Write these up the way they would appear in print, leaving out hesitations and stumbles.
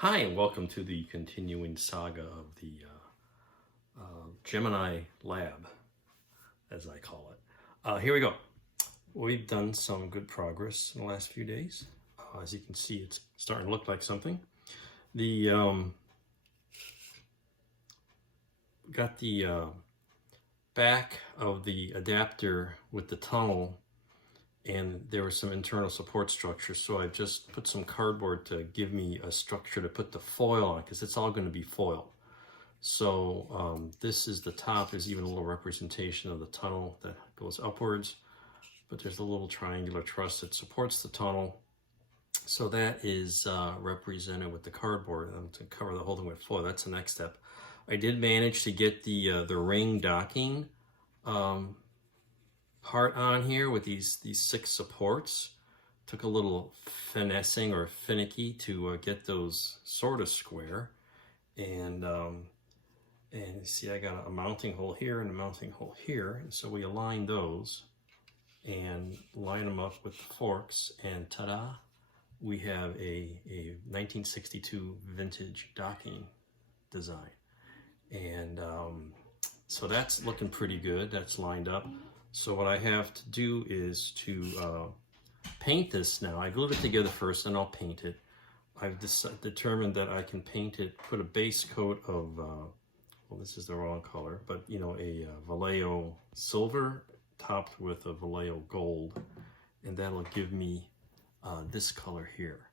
Hi, and welcome to the continuing saga of the Gemini Lab, as I call it. Here we go. We've done some good progress in the last few days. As you can see, it's starting to look like something. The got the back of the adapter with the tunnel, and there were some internal support structures, so I just put some cardboard to give me a structure to put the foil on, because it's all going to be foil. So this is the top. There's even a little representation of the tunnel that goes upwards, but there's a little triangular truss that supports the tunnel. So that is represented with the cardboard, and to cover the whole thing with foil. That's the next step. I did manage to get the ring docking part on here with these 6 supports. Took a little finessing or finicky to get those sort of square, and you see I got a mounting hole here and a mounting hole here, and so we align those and line them up with the forks, and ta-da, we have a 1962 vintage docking design. And so that's looking pretty good. That's lined up. So what I have to do is to paint this now. I glued it together first, and I'll paint it. I've determined that I can paint it, put a base coat of, well, this is the wrong color, but you know, a Vallejo silver topped with a Vallejo gold, and that'll give me this color here,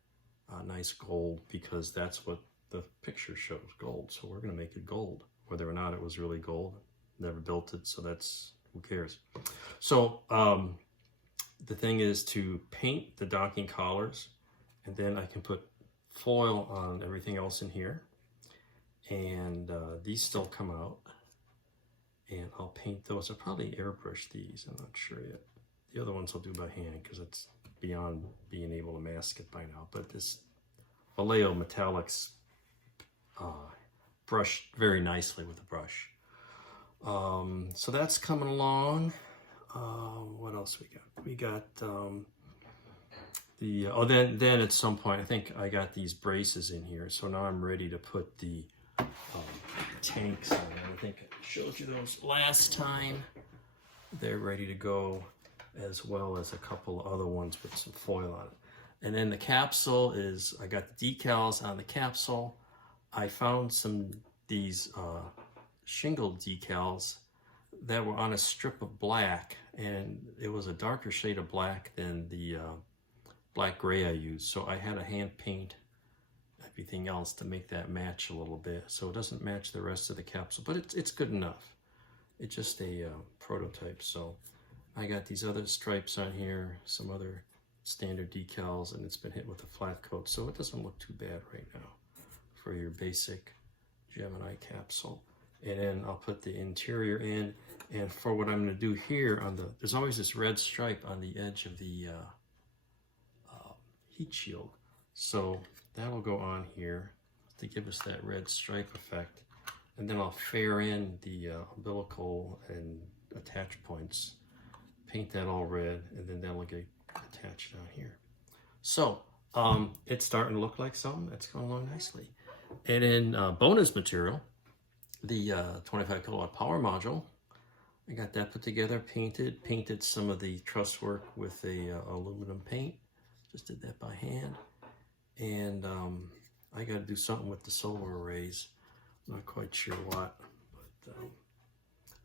nice gold, because that's what the picture shows, gold. So we're going to make it gold, whether or not it was really gold. Never built it, so that's, who cares? So the thing is to paint the docking collars, and then I can put foil on everything else in here, and these still come out, and I'll paint those. I'll probably airbrush these, I'm not sure yet. The other ones I'll do by hand because it's beyond being able to mask it by now, but this Vallejo metallics brushed very nicely with the brush. So that's coming along. What else we got? We got then at some point, I think I got these braces in here, so now I'm ready to put the tanks on. I think I showed you those last time. They're ready to go, as well as a couple of other ones with some foil on it. And then the capsule is, I got the decals on the capsule. I found these shingle decals that were on a strip of black, and it was a darker shade of black than the black gray I used. So I had to hand paint everything else to make that match a little bit, so it doesn't match the rest of the capsule, but it's good enough. It's just a prototype. So I got these other stripes on here, some other standard decals, and it's been hit with a flat coat, so it doesn't look too bad right now for your basic Gemini capsule. And then I'll put the interior in, and for what I'm going to do here on there's always this red stripe on the edge of the heat shield, so that'll go on here to give us that red stripe effect. And then I'll fair in the umbilical and attach points, paint that all red, and then that'll get attached down here. So it's starting to look like something that's going along nicely. And in bonus material, the 25 kilowatt power module, I got that put together, painted some of the truss work with a aluminum paint. Just did that by hand. And I got to do something with the solar arrays. Not quite sure what, but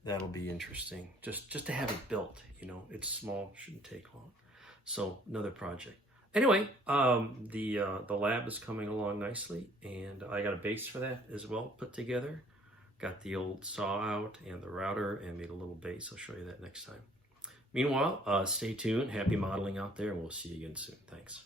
that'll be interesting. Just to have it built, you know, it's small, shouldn't take long. So another project. Anyway, the lab is coming along nicely, and I got a base for that as well put together. Got the old saw out and the router, and made a little base. I'll show you that next time. Meanwhile, stay tuned. Happy modeling out there, and we'll see you again soon. Thanks.